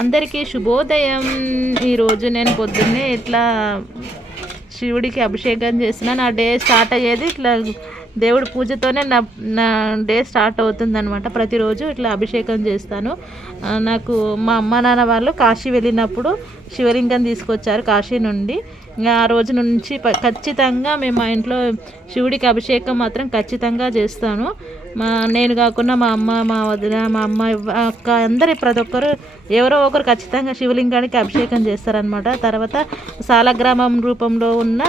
అందరికీ శుభోదయం. ఈరోజు నేను పొద్దున్నే ఇట్లా శివుడికి అభిషేకం చేసిన నా డే స్టార్ట్ అయ్యేది ఇట్లా దేవుడి పూజతోనే నా డే స్టార్ట్ అవుతుందన్నమాట. ప్రతిరోజు ఇట్లా అభిషేకం చేస్తాను. నాకు మా అమ్మ నాన్న వాళ్ళు కాశీ వెళ్ళినప్పుడు శివలింగం తీసుకొచ్చారు కాశీ నుండి. ఇంకా ఆ రోజు నుంచి ఖచ్చితంగా మేము మా ఇంట్లో శివుడికి అభిషేకం మాత్రం ఖచ్చితంగా చేస్తాను. నేను కాకుండా మా అమ్మ, మా వదిన, మా అమ్మ, అక్క అందరి ప్రతి ఒక్కరు ఎవరో ఒకరు ఖచ్చితంగా శివలింగానికి అభిషేకం చేస్తారనమాట. తర్వాత సాలగ్రామం రూపంలో ఉన్న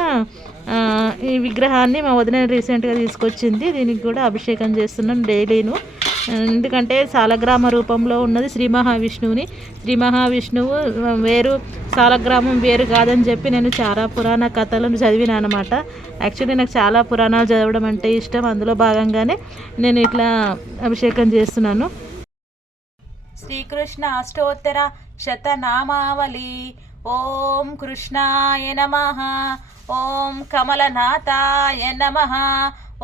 ఈ విగ్రహాన్ని మా వదిన రీసెంట్గా తీసుకొచ్చింది. దీనికి కూడా అభిషేకం చేస్తున్నాను డైలీను. ఎందుకంటే సాలగ్రామ రూపంలో ఉన్నది శ్రీ మహావిష్ణువుని. శ్రీ మహావిష్ణువు వేరు, సాలగ్రామం వేరు కాదని చెప్పి నేను చాలా పురాణ కథలను చదివిన అనమాట. యాక్చువల్లీ నాకు చాలా పురాణాలు చదవడం అంటే ఇష్టం. అందులో భాగంగానే నేను ఇట్లా అభిషేకం చేస్తున్నాను. శ్రీకృష్ణ అష్టోత్తర శతనామావళి. ఓం కృష్ణాయ నమః, ఓం కమలనాథాయ నమః,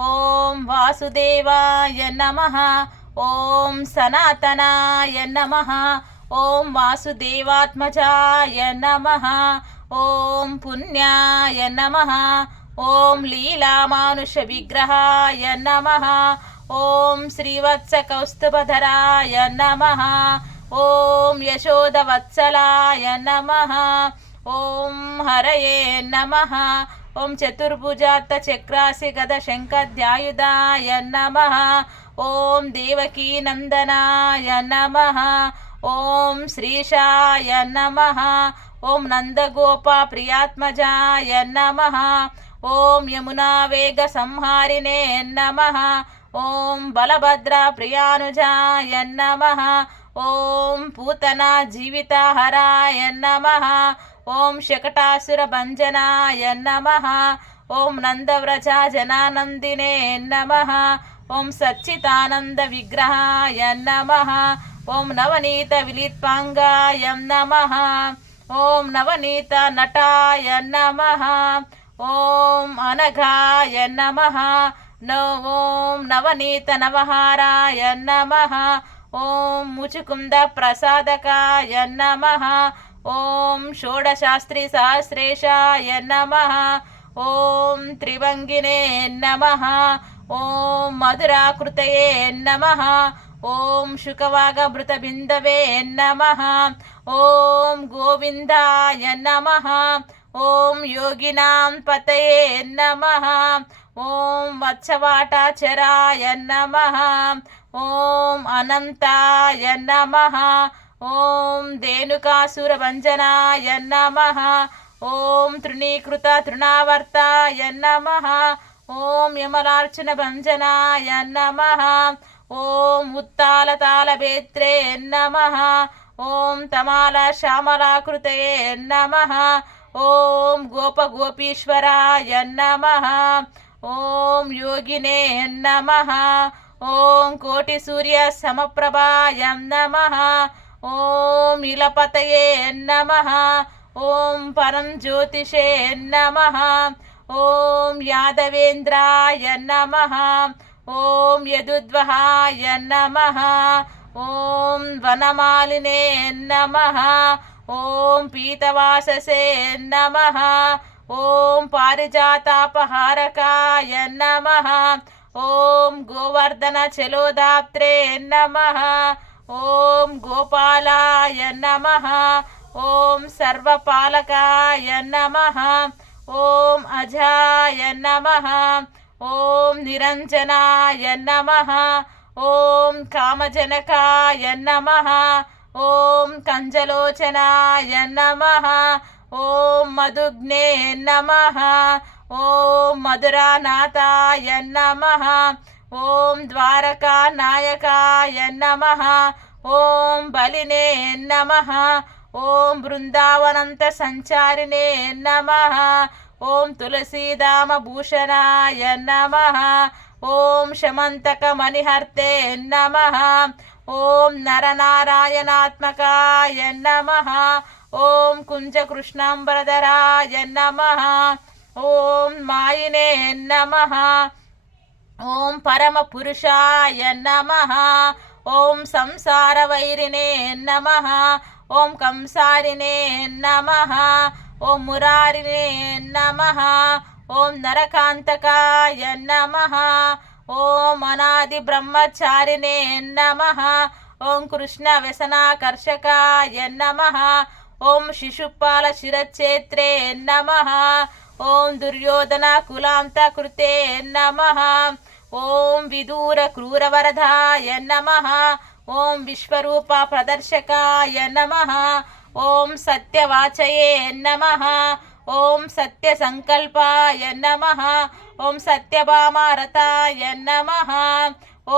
ఓం వాసుదేవాయ నమః, ఓం సనాతనాయ నమః, ఓం వాసుదేవాత్మజాయ నమః, ఓం పుణ్యాయ నమః, ఓం లీలామానుష విగ్రహాయ నమః, ఓం శ్రీవత్స కౌస్తుభధరాయ నమః, ఓం యశోదవత్సలాయ నమః, ఓం హరయే నమః, ఓం చతుర్భుజాత్త చక్రాసి గద శంఖధ్యాయుధాయ నమః, ఓం దేవకీ నందనాయ నమః, ఓం శ్రీశాయ నమః, ఓం నందగోప ప్రియాత్మజాయ నమః, ఓం యమునా వేగ సంహారిణే నమః, ఓం బలభద్ర ప్రియానుజాయ నమః, ఓం పూతనా జీవితహరాయ నమః, ఓం శకటాసుర భంజనాయ నమః, ఓం నందవ్రజ జనానందినే నమః, ఓం సచ్చిదానంద విగ్రహాయ నమః, ఓం నవనీత విలిత్పాంగాయ నమః, ఓం నవనీత నటాయ నమః, ఓం అనఘాయ నమః, ఓం నవనీత నవహారాయ నమః, ఓం ముచుకుంద ప్రసాదకాయ నమః, ఓం షోడశాస్త్రి సహస్రేశాయ నమః, ఓం త్రిభంగినే నమః, ఓం మధురాకృతయే నమః, ఓం శుకవాగభృత బిందవే నమః, ఓం గోవిందాయ నమః, ఓం యోగినాం పతయే నమః, ఓం వత్సవాటాచరాయ నమః, ఓం అనంతాయ నమః, ఓం ధేనుకాసురభంజనాయ నమః, ఓం తృణీకృత తృణావర్తాయ నమః, ఓం యమలార్చున భంజనాయ నమః, ఓం ఉత్తాల తాళభేత్రే నమః, ఓం తమాల శ్యామలాకృతయే నమః, ఓం గోప గోపీశ్వరాయ నమః, ఓం యోగినే నమః, ఓం కోటి సూర్య సమప్రభాయ నమః, ఓం ఇలపతయే నమః, ఓం పరం జ్యోతిషే నమః, ఓం యాదవేంద్రాయ నమః, ఓం యదుద్వహాయ నమః, ఓం వనమాలినే నమః, ఓం పీతవాససే నమః, ఓం పారిజాతాపహారకాయ నమః, ఓం గోవర్ధన చలోదాత్రే నమః, ఓం గోపాలాయ నమః, ఓం సర్వపాలకాయ నమః, ఓం అజాయ నమః, ఓం నిరంజనాయ నమః, ఓం కామజనకాయ నమః, ఓం కంజలోచనాయ నమః, ఓం మధుగ్నే నమః, ఓం మధురానాథాయ నమః, ఓం ద్వారకా నాయకాయ నమః, ఓం బలినే నమః, ఓం బృందావనంత సంచారిణే నమః, ఓం తులసీదామ భూషణాయ నమః, ఓం శమంతక మణిహర్తే నమః, ఓం నరనారాయణాత్మకాయ నమః, ఓం కుంజకృష్ణాంబరధరాయ నమః, ఓం మాయినే నమః, ఓం పరమ పురుషాయ నమః, ఓం సంసార వైరినే నమః, ఓం కంసారినే నమః ఓం మురారినే నమః ఓం నరకాంతకాయ నమః ఓం అనాది బ్రహ్మచారినే నమః ఓం కృష్ణ వ్యసనాకర్షకాయ నమః ఓం శిశుపాల శిరచ్ఛేత్రే నమః ఓం దుర్యోధన కులాంత కృతే నమః ఓం విదూర క్రూరవరదాయ నమః ఓం విశ్వరూప ప్రదర్శకాయ నమః ఓం సత్యవాచయే నమః ఓం సత్య సంకల్పాయ నమః ఓం సత్యభామారతాయ నమః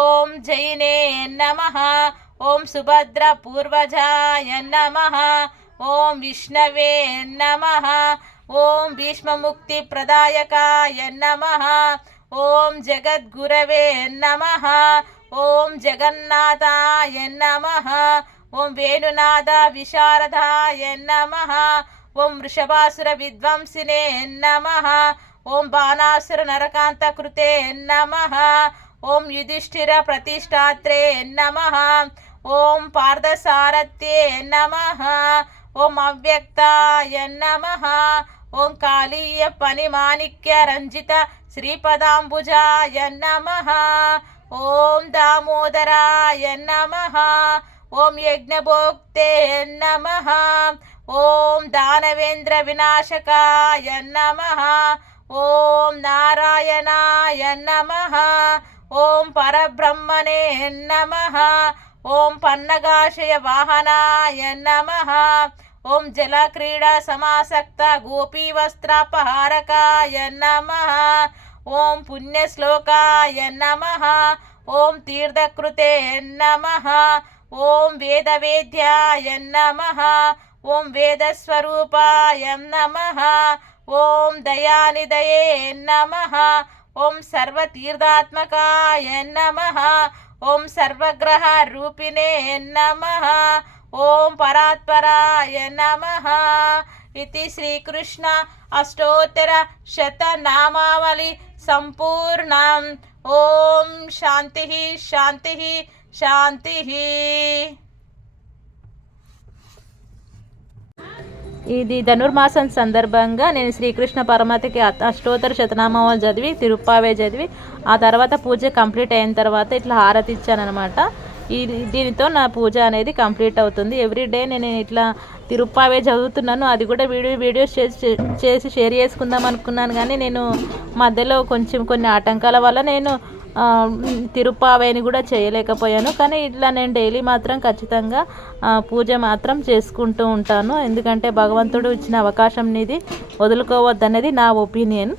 ఓం జైనే నమః ఓం సుభద్ర పూర్వజాయ నమః ఓం విష్ణవే నమః ఓం భీష్మముక్తి ప్రదాయకాయ నమః ఓం జగద్గురవే నమః ఓం జగన్నాథాయ నమః ఓం వేణునాథ విశారదాయ నమః ఓం వృషభాసుర విద్వాంసినే నమః ఓం బాణాసుర నరకాంత కృతే నమః ఓం యుధిష్ఠిర ప్రతిష్టాత్రే నమః ఓం పార్థసారథ్యే నమః ఓం అవ్యక్తాయ నమః ఓం కాళీయ పనిమాణిక్య రంజిత శ్రీపదాంబుజాయ నమః ఓం దామోదరాయ నమః ఓం యజ్ఞభోక్తే నమః ఓం దానవేంద్ర వినాశకాయ నమః ఓం నారాయణాయ నమః ఓం పరబ్రహ్మణే నమః ఓం పన్నగాశయ వాహనాయ నమః ఓం జలక్రీడా సమాసక్త గోపీవస్త్రాపహారకాయ నమః ఓం పుణ్యశ్లోకాయ నమః ఓం తీర్థకృతే నమః ఓం వేదవేద్యాయ నమః ఓం వేదస్వరూపాయ నమః ఓం దయానిదయే నమః ఓం సర్వతీర్థాత్మకాయ నమః ఓం సర్వగ్రహ రూపిణే నమః ఓం పరాత్పరాయ నమః ఇది శ్రీకృష్ణ అష్టోత్తర శతనామావళి సంపూర్ణం. ఓం శాంతి శాంతి శాంతి. ఇది ధనుర్మాసం సందర్భంగా నేను శ్రీకృష్ణ పరమాత్మకి అష్టోత్తర శతనామాలు చదివి తిరుప్పావే చదివి ఆ తర్వాత పూజ కంప్లీట్ అయిన తర్వాత ఇట్లా హారతి ఇచ్చానమాట. దీనితో నా పూజ అనేది కంప్లీట్ అవుతుంది. ఎవ్రీడే నేను ఇట్లా తిరుప్పావే చదువుతున్నాను. అది కూడా వీడియోస్ చేసి షేర్ చేసుకుందాం అనుకున్నాను, కానీ నేను మధ్యలో కొన్ని ఆటంకాల వల్ల నేను తిరుప్పావేని కూడా చేయలేకపోయాను. కానీ ఇట్లా నేను డైలీ మాత్రం ఖచ్చితంగా పూజ మాత్రం చేసుకుంటూ ఉంటాను. ఎందుకంటే భగవంతుడు ఇచ్చిన అవకాశం ఇది వదులుకోవద్దనేది నా ఒపీనియన్.